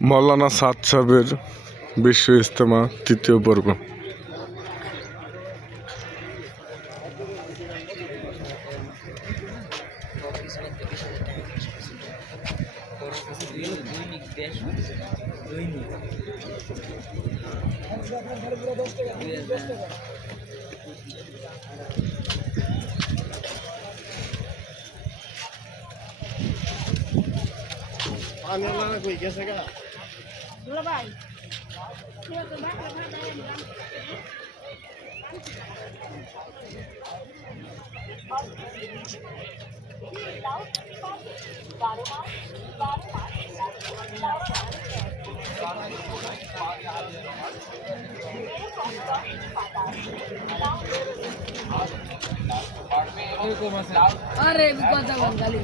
মৌলানা সাদ সাহেবের বিশ্ব ইজতেমা তৃতীয় পর্ব। ভাই আরে কথা বল গালি